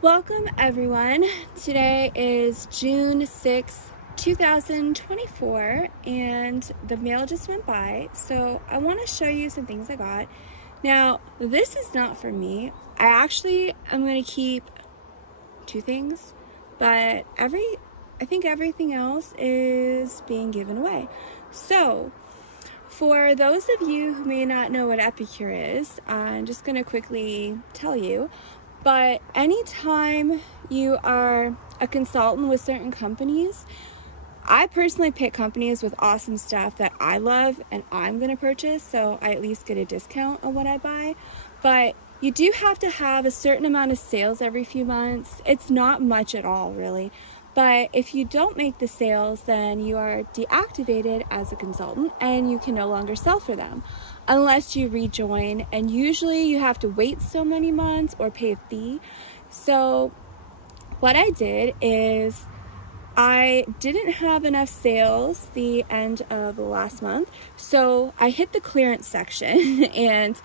Welcome everyone. Today is June 6th, 2024, and the mail just went by, so I want to show you some things I got. Now, this is not for me. I am going to keep two things, but I think everything else is being given away. So, for those of you who may not know what Epicure is, I'm just going to quickly tell you. But anytime you are a consultant with certain companies, I personally pick companies with awesome stuff that I love and I'm going to purchase, so I at least get a discount on what I buy. But you do have to have a certain amount of sales every few months. It's not much at all, really. But if you don't make the sales, then you are deactivated as a consultant and you can no longer sell for them unless you rejoin, and usually you have to wait so many months or pay a fee. So what I did is I didn't have enough sales the end of the last month, so I hit the clearance section and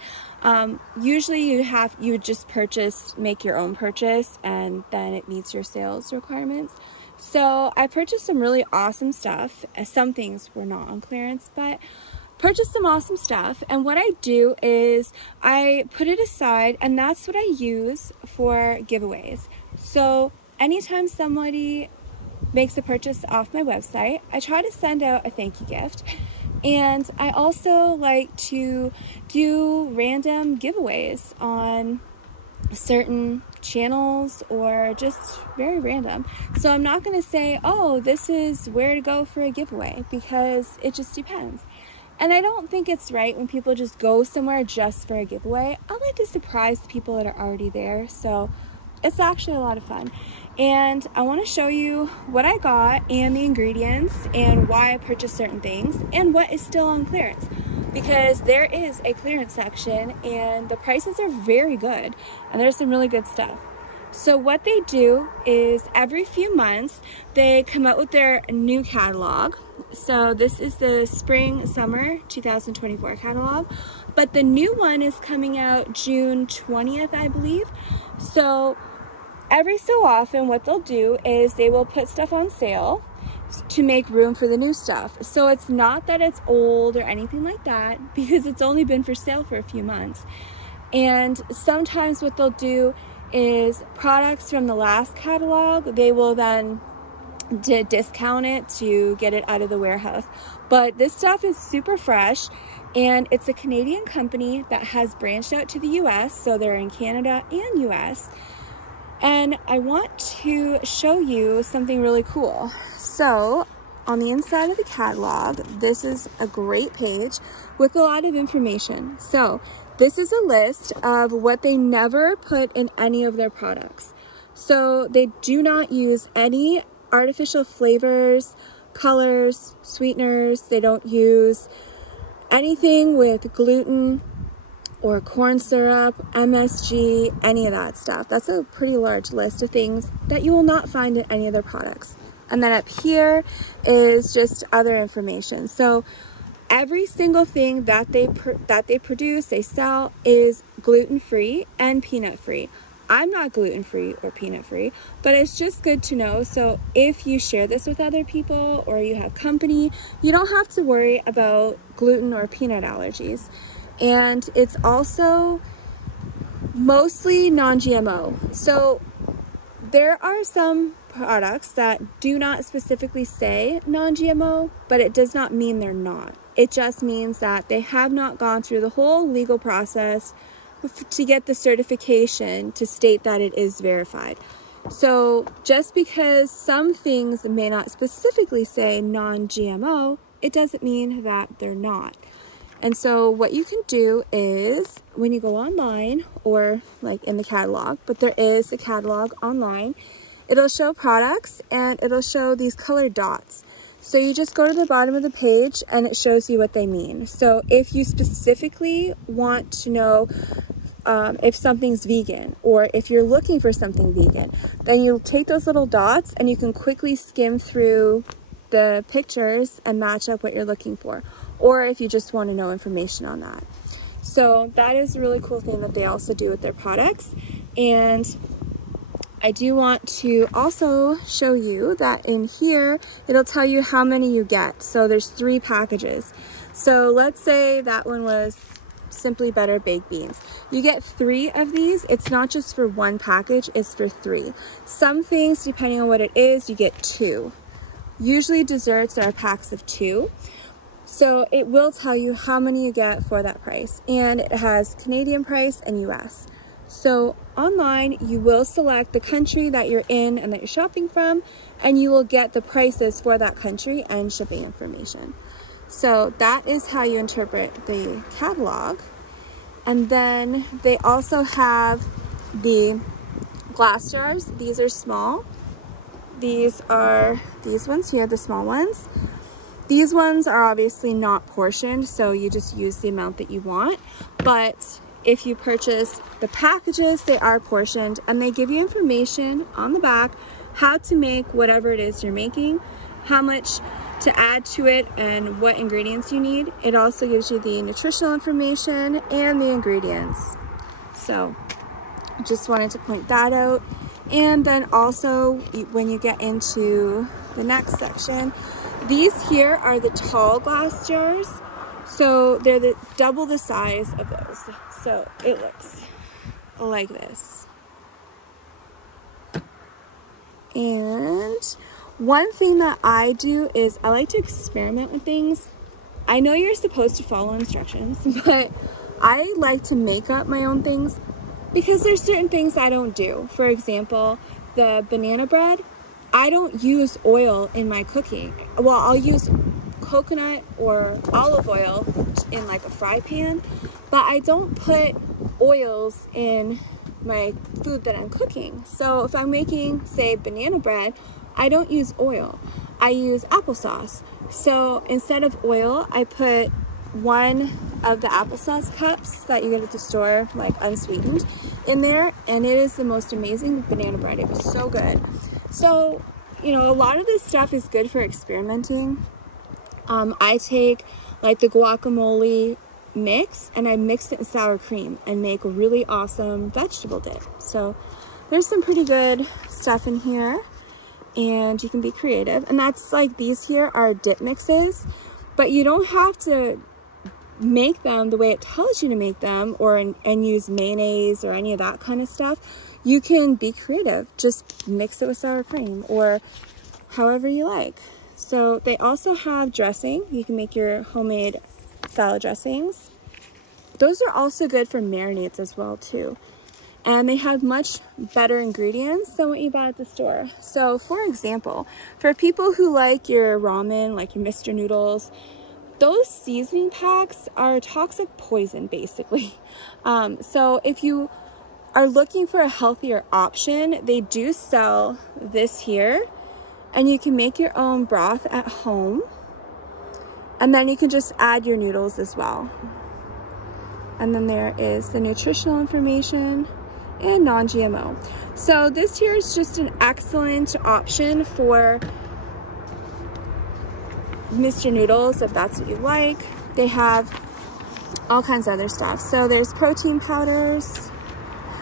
usually you would just make your own purchase, and then it meets your sales requirements. So I purchased some really awesome stuff. Some things were not on clearance, but purchased some awesome stuff. And what I do is I put it aside, and that's what I use for giveaways. So anytime somebody makes a purchase off my website, I try to send out a thank you gift. And I also like to do random giveaways on certain channels or just very random. So I'm not going to say, oh, this is where to go for a giveaway, because it just depends. And I don't think it's right when people just go somewhere just for a giveaway. I like to surprise the people that are already there, so it's actually a lot of fun. And I want to show you what I got and the ingredients and why I purchased certain things and what is still on clearance, because there is a clearance section and the prices are very good and there's some really good stuff. So what they do is every few months they come out with their new catalog. So this is the spring summer 2024 catalog, but the new one is coming out June 20th, I believe. So every so often what they'll do is they will put stuff on sale to make room for the new stuff. So it's not that it's old or anything like that, because it's only been for sale for a few months. And sometimes what they'll do is products from the last catalog, they will then discount it to get it out of the warehouse. But this stuff is super fresh, and it's a Canadian company that has branched out to the US, so they're in Canada and US. And I want to show you something really cool. So on the inside of the catalog, this is a great page with a lot of information. So this is a list of what they never put in any of their products. So they do not use any artificial flavors, colors, sweeteners. They don't use anything with gluten or corn syrup, MSG, any of that stuff. That's a pretty large list of things that you will not find in any of their products. And then up here is just other information. So every single thing that they produce, they sell, is gluten-free and peanut-free. I'm not gluten-free or peanut-free, but it's just good to know. So if you share this with other people or you have company, you don't have to worry about gluten or peanut allergies. And it's also mostly non-GMO. So there are some products that do not specifically say non-GMO, but it does not mean they're not. It just means that they have not gone through the whole legal process to get the certification to state that it is verified. So just because some things may not specifically say non-GMO, it doesn't mean that they're not. And so what you can do is when you go online, or like in the catalog, but there is a catalog online, it'll show products and it'll show these colored dots. So you just go to the bottom of the page and it shows you what they mean. So if you specifically want to know if something's vegan, or if you're looking for something vegan, then you take those little dots and you can quickly skim through the pictures and match up what you're looking for, or if you just want to know information on that. So that is a really cool thing that they also do with their products. And I do want to also show you that in here, it'll tell you how many you get. So there's 3 packages. So let's say that one was Simply Better Baked Beans. You get 3 of these. It's not just for 1 package, it's for 3. Some things, depending on what it is, you get 2. Usually desserts are packs of 2. So it will tell you how many you get for that price. And it has Canadian price and US. So online, you will select the country that you're in and that you're shopping from, and you will get the prices for that country and shipping information. So that is how you interpret the catalog. And then they also have the glass jars. These are small. These are these ones here, the small ones. These ones are obviously not portioned, so you just use the amount that you want. But if you purchase the packages, they are portioned, and they give you information on the back how to make whatever it is you're making, how much to add to it, and what ingredients you need. It also gives you the nutritional information and the ingredients. So just wanted to point that out. And then also when you get into the next section, these here are the tall glass jars. So they're double the size of those. So it looks like this. And one thing that I do is I like to experiment with things. I know you're supposed to follow instructions, but I like to make up my own things because there's certain things I don't do. For example, the banana bread, I don't use oil in my cooking. Well, I'll use coconut or olive oil in like a fry pan, but I don't put oils in my food that I'm cooking. So if I'm making, say, banana bread, I don't use oil. I use applesauce. So instead of oil, I put 1 of the applesauce cups that you get at the store, like unsweetened, in there, and it is the most amazing banana bread. It was so good. So, you know, a lot of this stuff is good for experimenting. I take like the guacamole mix and I mix it in sour cream and make a really awesome vegetable dip. So there's some pretty good stuff in here, and you can be creative. And that's like, these here are dip mixes, but you don't have to make them the way it tells you to make them, or and use mayonnaise or any of that kind of stuff. You can be creative. Just mix it with sour cream or however you like. So they also have dressing. You can make your homemade salad dressings. Those are also good for marinades as well too. And they have much better ingredients than what you buy at the store. So for example, for people who like your ramen, like your Mr. Noodles, those seasoning packs are toxic poison basically. So if you are looking for a healthier option, they do sell this here, and you can make your own broth at home, and then you can just add your noodles as well. And then there is the nutritional information and non-GMO. So this here is just an excellent option for Mr. Noodles if that's what you like. They have all kinds of other stuff. So there's protein powders.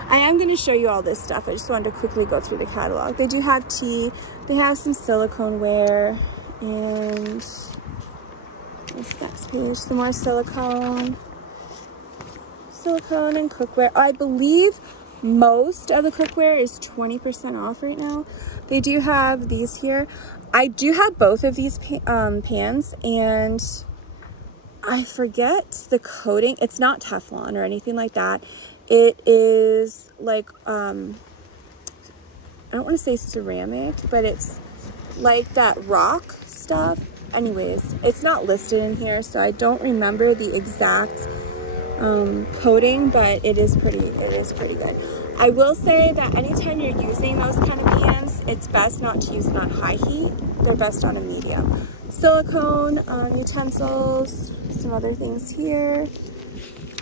I am going to show you all this stuff. I just wanted to quickly go through the catalog. They do have tea. They have some silicone ware. And this next page, some more silicone. Silicone and cookware. I believe most of the cookware is 20% off right now. They do have these here. I do have both of these pans, and I forget the coating. It's not Teflon or anything like that. It is like, I don't want to say ceramic, but it's like that rock stuff. Anyways, it's not listed in here, so I don't remember the exact coating, but it is pretty good. I will say that anytime you're using those kind of pans, it's best not to use it on high heat. They're best on a medium. Silicone utensils, some other things here,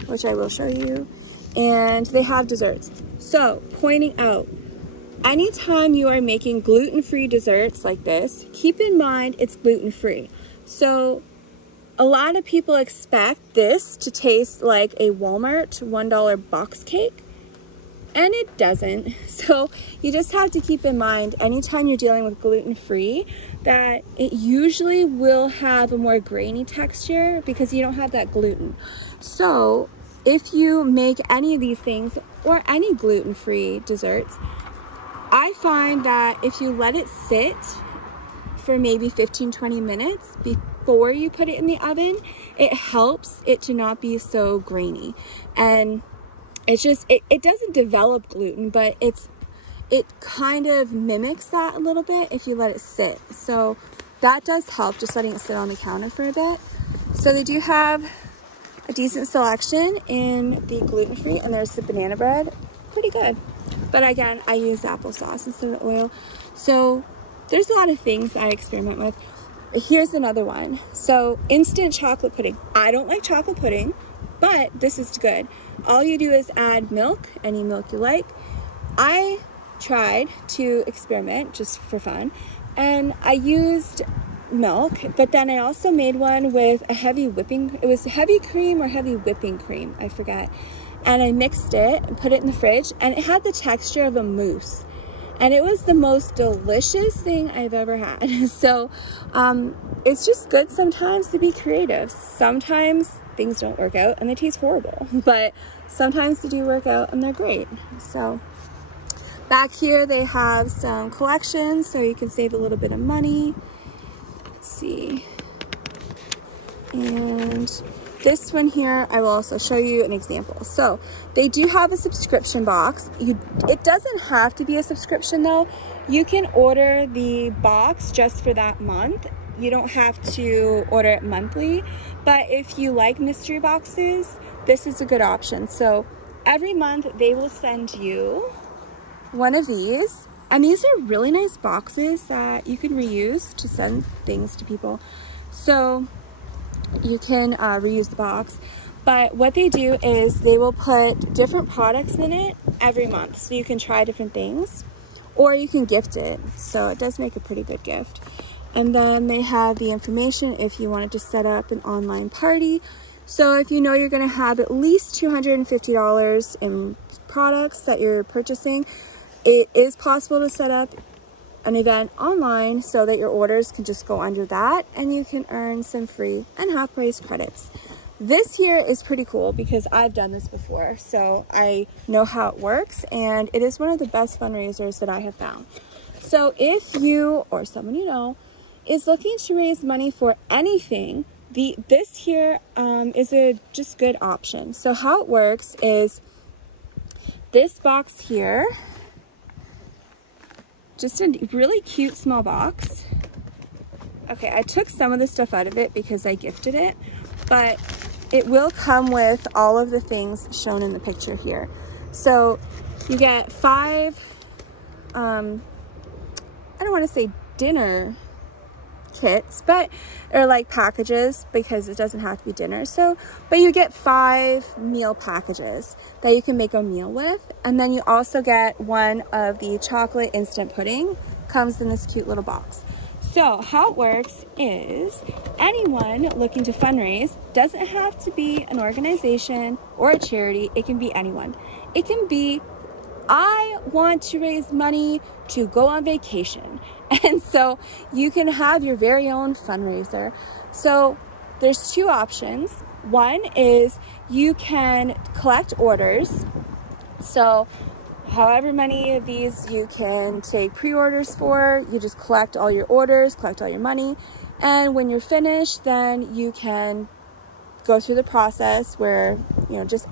which I will show you. And they have desserts. So, pointing out, anytime you are making gluten-free desserts like this, keep in mind it's gluten-free. So, a lot of people expect this to taste like a Walmart $1 box cake. and it doesn't. So you just have to keep in mind anytime you're dealing with gluten-free that it usually will have a more grainy texture because you don't have that gluten. So if you make any of these things or any gluten-free desserts, I find that if you let it sit for maybe 15-20 minutes before you put it in the oven, it helps it to not be so grainy. And it's just, it doesn't develop gluten, but it kind of mimics that a little bit if you let it sit. So that does help, just letting it sit on the counter for a bit. So they do have a decent selection in the gluten-free, and there's the banana bread, pretty good. But again, I use applesauce instead of oil. So there's a lot of things I experiment with. Here's another one. So instant chocolate pudding. I don't like chocolate pudding, but this is good. All you do is add milk, any milk you like. I tried to experiment just for fun, and I used milk, but then I also made one with a heavy whipping, it was heavy cream or heavy whipping cream, I forget. And I mixed it and put it in the fridge, and it had the texture of a mousse. And it was the most delicious thing I've ever had. So it's just good sometimes to be creative. Sometimes things don't work out and they taste horrible, but sometimes they do work out and they're great. So back here they have some collections so you can save a little bit of money. Let's see. And this one here, I will also show you an example. So they do have a subscription box. It doesn't have to be a subscription though. You can order the box just for that month. You don't have to order it monthly. But if you like mystery boxes, this is a good option. So every month they will send you one of these. And these are really nice boxes that you can reuse to send things to people. So you can reuse the box, but what they do is they will put different products in it every month, so you can try different things, or you can gift it. So it does make a pretty good gift. And then they have the information if you wanted to set up an online party. So if you know you're going to have at least $250 in products that you're purchasing, it is possible to set up an event online so that your orders can just go under that and you can earn some free and half price credits. This here is pretty cool because I've done this before, so I know how it works, and it is one of the best fundraisers that I have found. So if you or someone you know is looking to raise money for anything, this here is a just good option. So how it works is this box here, just a really cute small box. Okay, I took some of the stuff out of it because I gifted it, but it will come with all of the things shown in the picture here. So you get 5, I don't want to say dinner kits, but or like packages, because it doesn't have to be dinner. So, but you get 5 meal packages that you can make a meal with, and then you also get one of the chocolate instant pudding. Comes in this cute little box. So how it works is anyone looking to fundraise, doesn't have to be an organization or a charity. It can be anyone. It can be, I want to raise money to go on vacation. And so you can have your very own fundraiser. So there's 2 options. One is you can collect orders. So however many of these you can take pre-orders for, you just collect all your orders, collect all your money. And when you're finished, then you can go through the process where, you know, just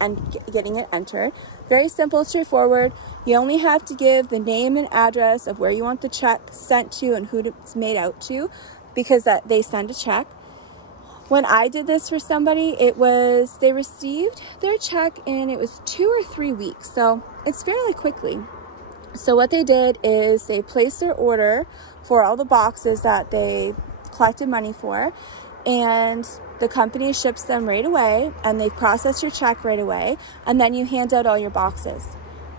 getting it entered. Very simple, straightforward. You only have to give the name and address of where you want the check sent to and who it's made out to, because they send a check. When I did this for somebody, they received their check in, it was 2 or 3 weeks. So it's fairly quickly. So what they did is they placed their order for all the boxes that they collected money for, and the company ships them right away, and they process your check right away, and then you hand out all your boxes.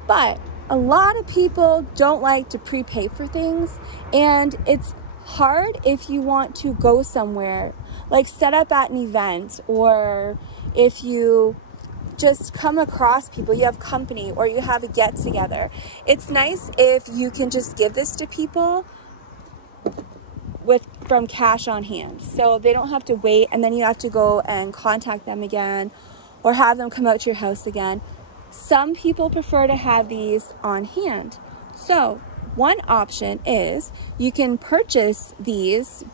But a lot of people don't like to prepay for things, and it's hard if you want to go somewhere, like set up at an event, or if you just come across people, you have company, or you have a get together. It's nice if you can just give this to people from cash on hand, so they don't have to wait and then you have to go and contact them again or have them come out to your house again. Some people prefer to have these on hand. So one option is you can purchase these.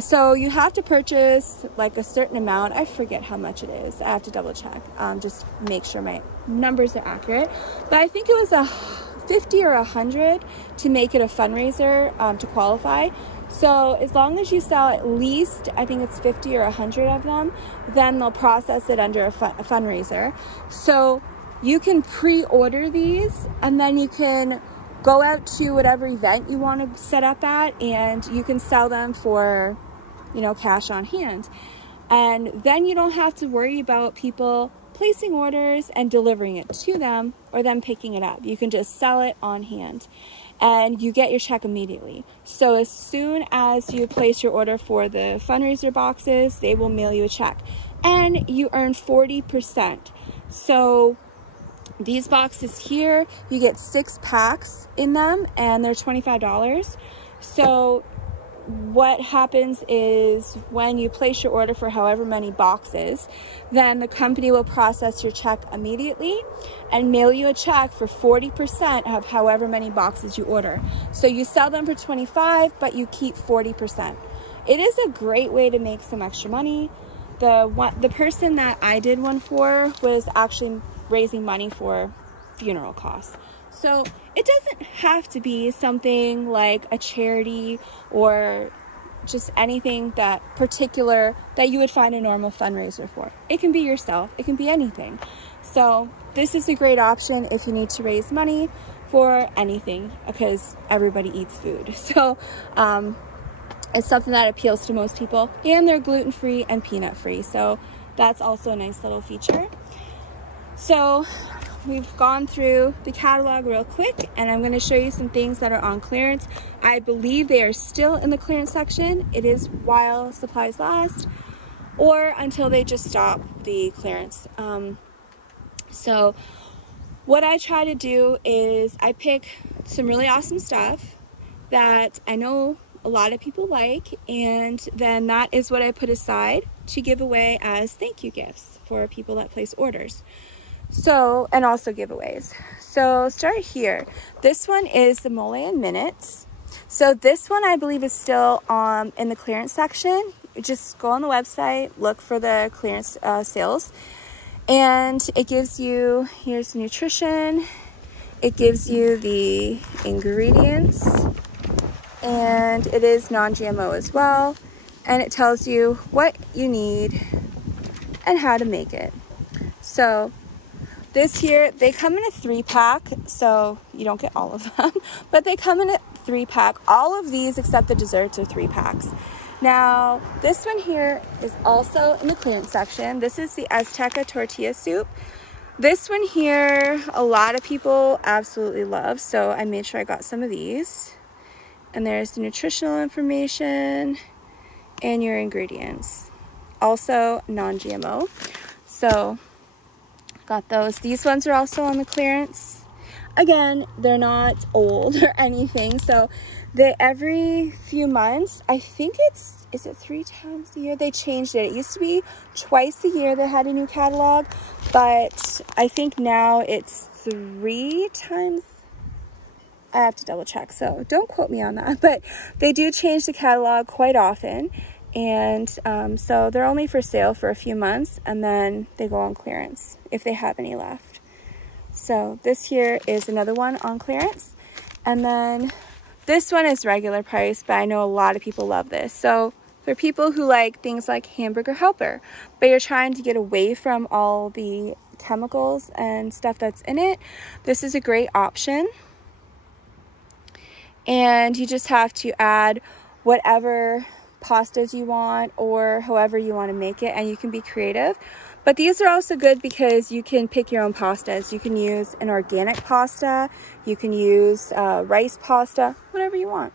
So you have to purchase like a certain amount. I forget how much it is. I have to double check, just make sure my numbers are accurate. But I think it was a 50 or 100 to make it a fundraiser, to qualify. So as long as you sell at least, I think it's 50 or 100 of them, then they'll process it under a fundraiser. So you can pre-order these, and then you can go out to whatever event you want to set up at, and you can sell them for, you know, cash on hand. And then you don't have to worry about people placing orders and delivering it to them or them picking it up. You can just sell it on hand and you get your check immediately. So as soon as you place your order for the fundraiser boxes, they will mail you a check and you earn 40%. So these boxes here, you get 6 packs in them and they're $25. So what happens is when you place your order for however many boxes, then the company will process your check immediately and mail you a check for 40% of however many boxes you order. So you sell them for $25, but you keep 40%. It is a great way to make some extra money. The person that I did one for was actually raising money for funeral costs. So it doesn't have to be something like a charity or just anything that particular that you would find a normal fundraiser for. It can be yourself. It can be anything. So this is a great option if you need to raise money for anything, because everybody eats food. So it's something that appeals to most people, and they're gluten-free and peanut-free. So that's also a nice little feature. So we've gone through the catalog real quick, and I'm going to show you some things that are on clearance. I believe they are still in the clearance section. It is while supplies last, or until they just stop the clearance. So what I try to do is I pick some really awesome stuff that I know a lot of people like, and then that is what I put aside to give away as thank you gifts for people that place orders. So, and also giveaways. So start here. This one is the mole in minutes. So this one I believe is still in the clearance section. You just go on the website, look for the clearance sales, and it gives you, here's nutrition, it gives you the ingredients, and it is non-GMO as well, and it tells you what you need and how to make it. So this here, they come in a 3-pack, so you don't get all of them, but they come in a 3-pack. All of these except the desserts are 3-packs. Now, this one here is also in the clearance section. This is the Azteca tortilla soup. This one here, a lot of people absolutely love, so I made sure I got some of these. And there's the nutritional information and your ingredients. Also non-GMO. So got those. These ones are also on the clearance. Again, they're not old or anything. So every few months, I think is it 3 times a year? They changed it. It used to be twice a year they had a new catalog, but I think now it's 3 times. I have to double check, so don't quote me on that, but they do change the catalog quite often. And so they're only for sale for a few months, and then they go on clearance if they have any left. So this here is another one on clearance. And then this one is regular price, but I know a lot of people love this. So for people who like things like Hamburger Helper, but you're trying to get away from all the chemicals and stuff that's in it, this is a great option. And you just have to add whatever pastas you want or however you want to make it, and you can be creative. But these are also good because you can pick your own pastas. You can use an organic pasta, you can use rice pasta, whatever you want.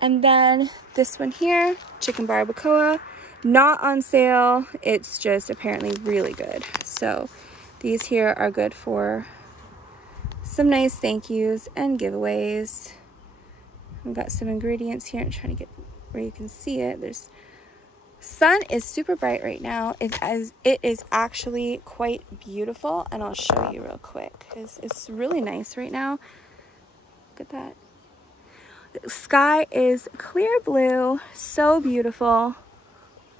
And then this one here, chicken barbacoa, not on sale. It's just apparently really good. So These here are good for some nice thank yous and giveaways. I've got some ingredients here. I'm trying to get where you can see it. There's sun is super bright right now. It is actually quite beautiful, and I'll show you real quick because it's really nice right now. Look at that. The sky is clear blue, so beautiful.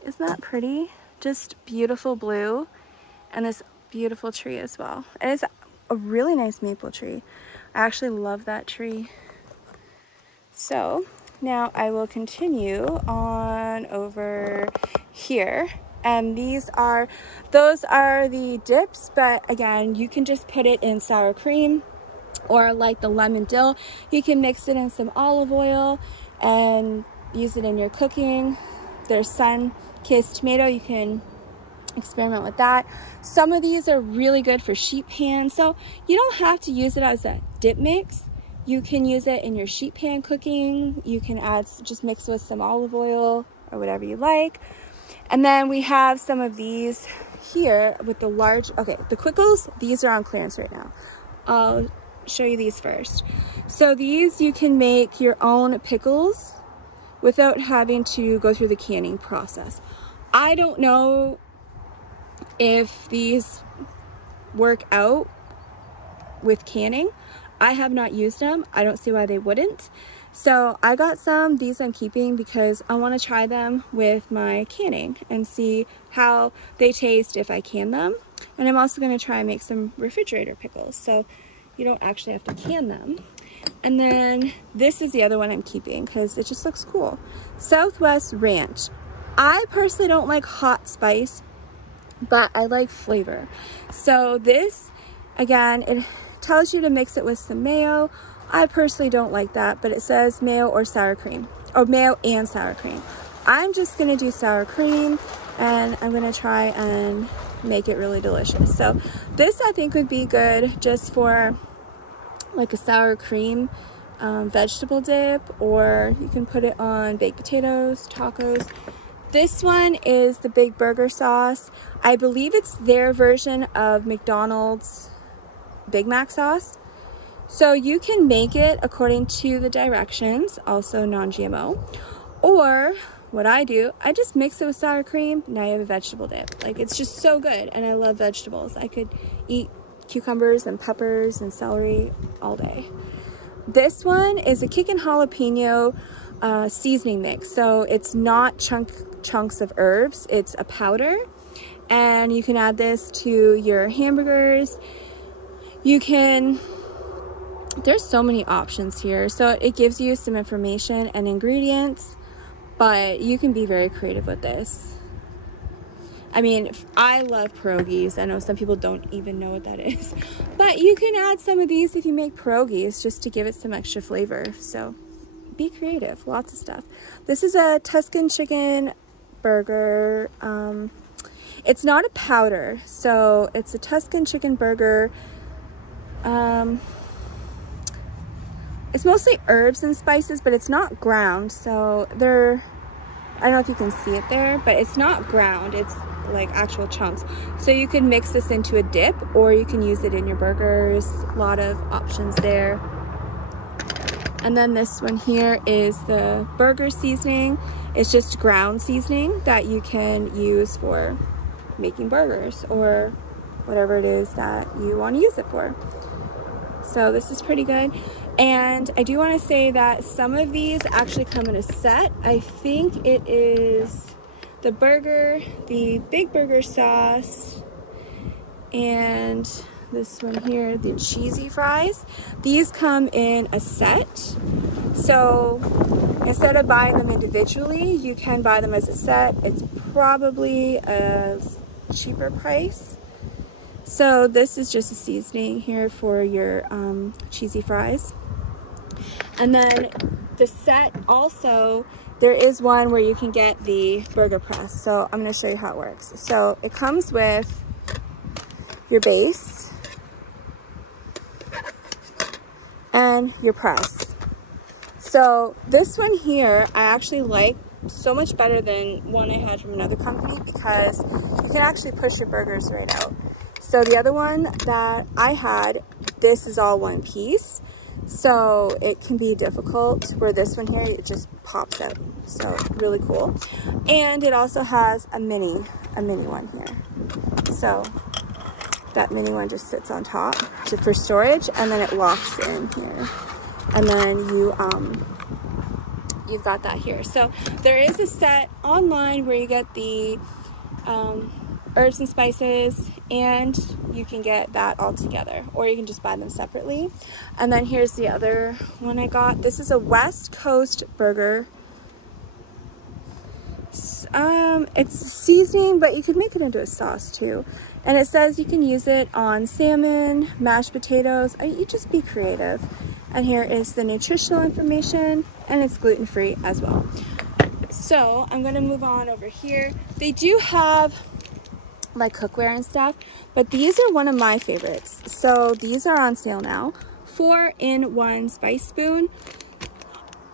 Isn't that pretty? Just beautiful blue, and this beautiful tree as well. It is a really nice maple tree. I actually love that tree. So now I will continue on over here, and those are the dips, but again, you can just put it in sour cream, or like the lemon dill, you can mix it in some olive oil and use it in your cooking. There's sun-kissed tomato, you can experiment with that. Some of these are really good for sheet pan, so you don't have to use it as a dip mix. You can use it in your sheet pan cooking. You can just mix with some olive oil or whatever you like. And then we have some of these here with the large, okay, the Quickles, these are on clearance right now. I'll show you these first. So these, you can make your own pickles without having to go through the canning process. I don't know if these work out with canning. I have not used them. I don't see why they wouldn't. So I got some. These I'm keeping because I want to try them with my canning and see how they taste if I can them. And I'm also going to try and make some refrigerator pickles, so you don't actually have to can them. And then this is the other one I'm keeping because it just looks cool. Southwest Ranch. I personally don't like hot spice, but I like flavor. So this, again, it tells you to mix it with some mayo. I personally don't like that, but it says mayo or sour cream, or mayo and sour cream. I'm just gonna do sour cream, and I'm gonna try and make it really delicious. So this I think would be good just for like a sour cream vegetable dip, or you can put it on baked potatoes, tacos. This one is the Big Burger sauce. I believe it's their version of McDonald's Big Mac sauce. So you can make it according to the directions, also non-GMO. Or what I do, I just mix it with sour cream. Now you have a vegetable dip. Like, it's just so good, and I love vegetables. I could eat cucumbers and peppers and celery all day. This one is a kick and jalapeno seasoning mix. So it's not chunks of herbs, it's a powder. And you can add this to your hamburgers. You can, there's so many options here. So it gives you some information and ingredients, but you can be very creative with this. I mean, I love pierogies. I know some people don't even know what that is, but you can add some of these if you make pierogies just to give it some extra flavor. So be creative, lots of stuff. This is a Tuscan chicken burger. It's not a powder, so it's a Tuscan chicken burger. It's mostly herbs and spices, but it's not ground, so I don't know if you can see it there, but it's not ground, it's like actual chunks. So you can mix this into a dip, or you can use it in your burgers. A lot of options there. And then this one here is the burger seasoning. It's just ground seasoning that you can use for making burgers or whatever it is that you want to use it for. So this is pretty good. And I do want to say that some of these actually come in a set. I think it is the burger, the Big Burger sauce, and this one here, the cheesy fries. These come in a set. So instead of buying them individually, you can buy them as a set. It's probably a cheaper price. So this is just a seasoning here for your cheesy fries. And then the set also, there is one where you can get the burger press. So I'm going to show you how it works. So it comes with your base and your press. So this one here I actually like so much better than one I had from another company because you can actually push your burgers right out. So the other one that I had, this is all one piece. So it can be difficult, where this one here, it just pops out. So really cool. And it also has a mini one here. So that mini one just sits on top for storage, and then it locks in here. And then you've got that here. So there is a set online where you get the herbs and spices, and you can get that all together, or you can just buy them separately. And then here's the other one I got. This is a West Coast burger. It's seasoning, but you could make it into a sauce too. And it says you can use it on salmon, mashed potatoes. You just be creative. And here is the nutritional information, and it's gluten-free as well. So I'm gonna move on over here. They do have like cookware and stuff, but these are one of my favorites. So these are on sale now. 4-in-1 spice spoon.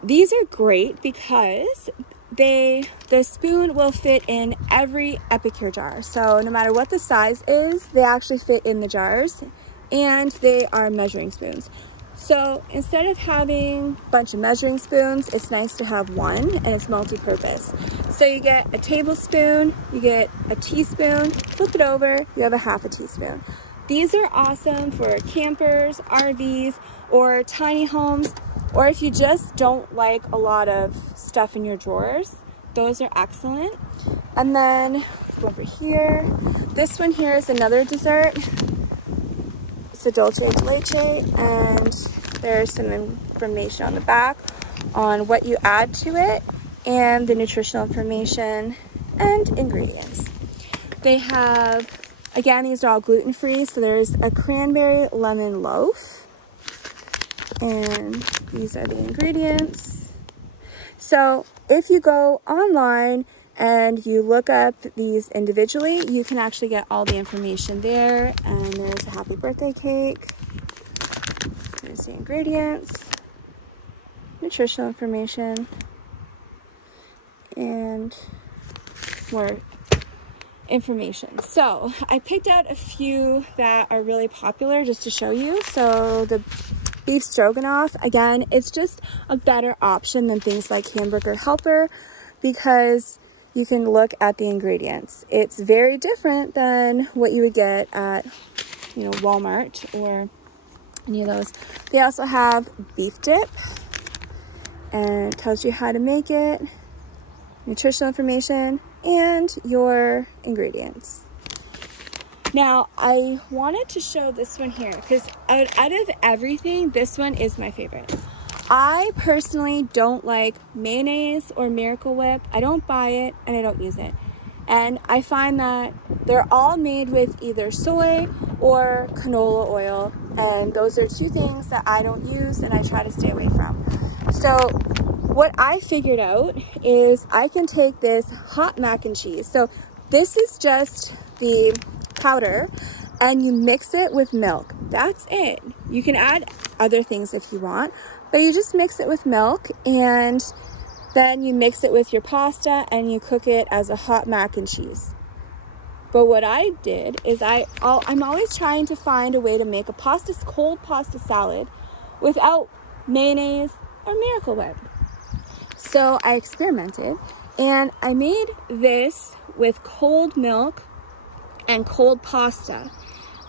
These are great because the spoon will fit in every Epicure jar. So no matter what the size is, they actually fit in the jars, and they are measuring spoons. So instead of having a bunch of measuring spoons, it's nice to have one, and it's multi-purpose. So you get a tablespoon, you get a teaspoon, flip it over, you have a half a teaspoon. These are awesome for campers, RVs, or tiny homes, or if you just don't like a lot of stuff in your drawers. Those are excellent. And then over here, this one here is another dessert. It's a dulce de leche, and there's some information on the back on what you add to it, and the nutritional information and ingredients. They have, again, these are all gluten-free, so there's a cranberry lemon loaf, and these are the ingredients. So if you go online and you look up these individually, you can actually get all the information there. And there's a happy birthday cake. There's the ingredients, nutritional information, and more information. So I picked out a few that are really popular just to show you. So the beef stroganoff, again, it's just a better option than things like Hamburger Helper, because you can look at the ingredients. It's very different than what you would get at, you know, Walmart or any of those. They also have beef dip, and it tells you how to make it, nutritional information, and your ingredients. Now, I wanted to show this one here because out of everything, this one is my favorite. I personally don't like mayonnaise or Miracle Whip. I don't buy it, and I don't use it. And I find that they're all made with either soy or canola oil, and those are two things that I don't use and I try to stay away from. So what I figured out is I can take this hot mac and cheese. So this is just the powder, and you mix it with milk. That's it. You can add other things if you want, but you just mix it with milk, and then you mix it with your pasta and you cook it as a hot mac and cheese. But what I did is I'm always trying to find a way to make a cold pasta salad without mayonnaise or Miracle Whip. So I experimented, and I made this with cold milk and cold pasta.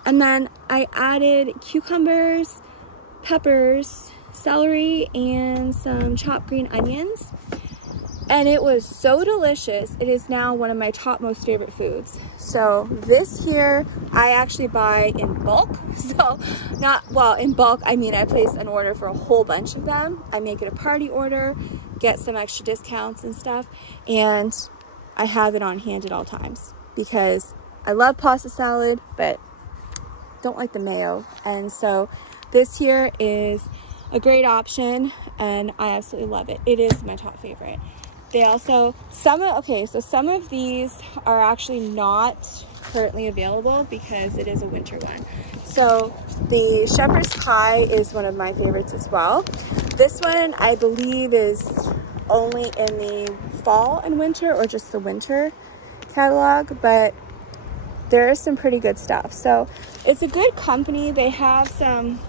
And then I added cucumbers, peppers, celery, and some chopped green onions. And it was so delicious. It is now one of my top most favorite foods. So this here, I actually buy in bulk. So in bulk, I mean I place an order for a whole bunch of them. I make it a party order, get some extra discounts and stuff, and I have it on hand at all times because I love pasta salad, but don't like the mayo. And so this here is a great option, and I absolutely love it. It is my top favorite. They also, some of these are actually not currently available because it is a winter one. So the shepherd's pie is one of my favorites as well. This one I believe is only in the fall and winter, or just the winter catalog, but there is some pretty good stuff. So it's a good company. They have some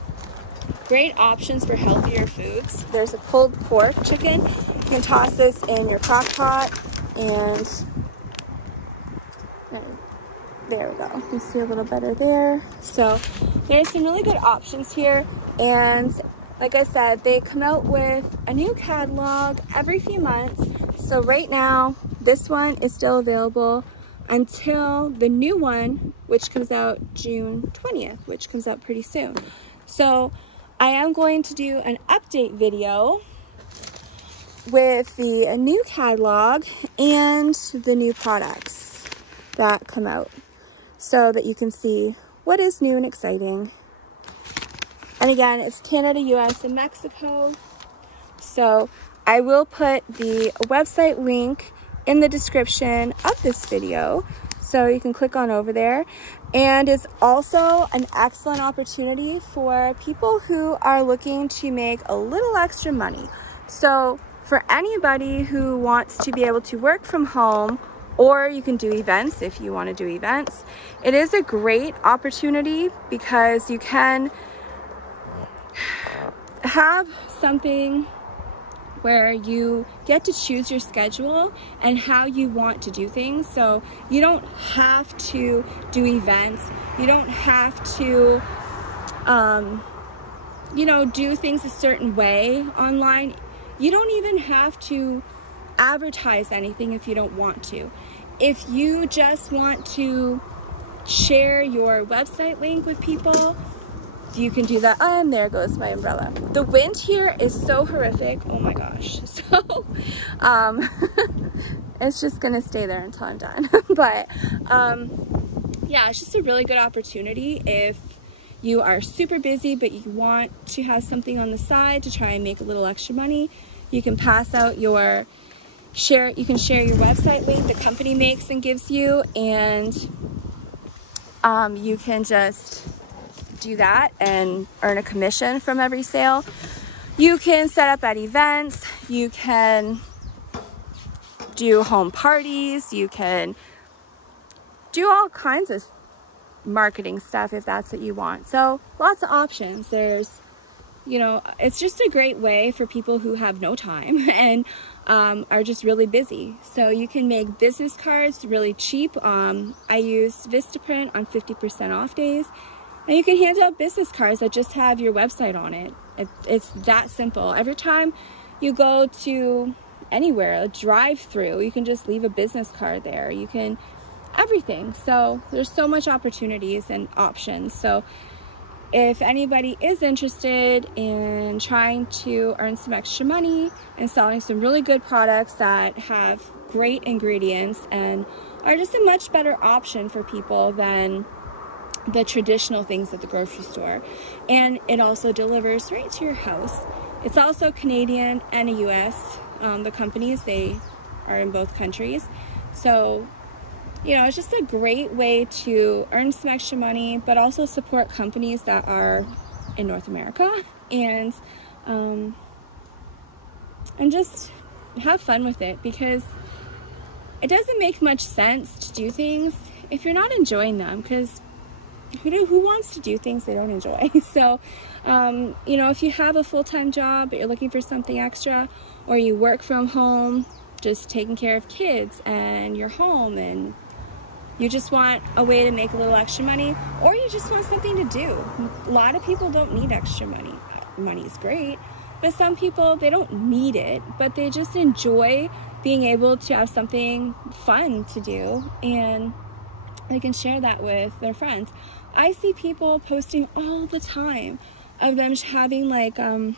great options for healthier foods. There's a pulled pork chicken. You can toss this in your crock pot, and there we go. You can see a little better there. So there's some really good options here, and like I said, they come out with a new catalog every few months. So right now, this one is still available until the new one, which comes out June 20th, which comes out pretty soon. So I am going to do an update video with the new catalog and the new products that come out, so that you can see what is new and exciting. And again, it's Canada, US, and Mexico. So I will put the website link in the description of this video, so you can click on over there. And it's also an excellent opportunity for people who are looking to make a little extra money. So for anybody who wants to be able to work from home, or you can do events if you want to do events, it is a great opportunity because you can have something where you get to choose your schedule and how you want to do things. So you don't have to do events. You don't have to, you know, do things a certain way online. You don't even have to advertise anything if you don't want to. If you just want to share your website link with people, you can do that. And there goes my umbrella. The wind here is so horrific. Oh my gosh. So it's just gonna stay there until I'm done. But yeah, it's just a really good opportunity if you are super busy but you want to have something on the side to try and make a little extra money. You can pass out your you can share your website link the company makes and gives you, and you can just do that and earn a commission from every sale. You can set up at events, you can do home parties, you can do all kinds of marketing stuff if that's what you want. So lots of options. There's, you know, it's just a great way for people who have no time and are just really busy. So you can make business cards really cheap. I use Vistaprint on 50% off days. And you can hand out business cards that just have your website on it. It's that simple. Every time you go to anywhere, a drive-through, you can just leave a business card there. You can, everything. So there's so much opportunities and options. So if anybody is interested in trying to earn some extra money and selling some really good products that have great ingredients and are just a much better option for people than the traditional things at the grocery store, and it also delivers right to your house. It's also Canadian and a US. The companies, they are in both countries. So, you know, it's just a great way to earn some extra money, but also support companies that are in North America, and just have fun with it, because it doesn't make much sense to do things if you're not enjoying them, because who wants to do things they don't enjoy? So, you know, if you have a full-time job but you're looking for something extra, or you work from home just taking care of kids and you're home and you just want a way to make a little extra money, or you just want something to do. A lot of people don't need extra money. Money is great, but some people, they don't need it, but they just enjoy being able to have something fun to do, and they can share that with their friends. I see people posting all the time of them having like a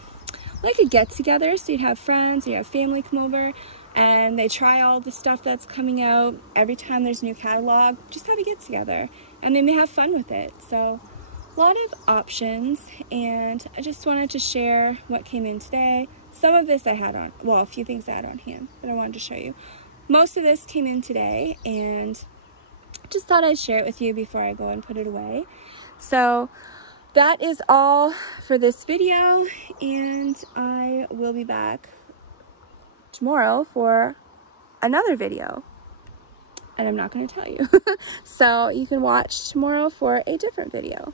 get-together. So you'd have friends, you have family come over, and they try all the stuff that's coming out. Every time there's a new catalog, just have a get-together, and then they have fun with it. So a lot of options, and I just wanted to share what came in today. Some of this I had on, well, a few things I had on hand that I wanted to show you. Most of this came in today, and just thought I'd share it with you before I go and put it away. So that is all for this video, and I will be back tomorrow for another video. and I'm not going to tell you. So you can watch tomorrow for a different video.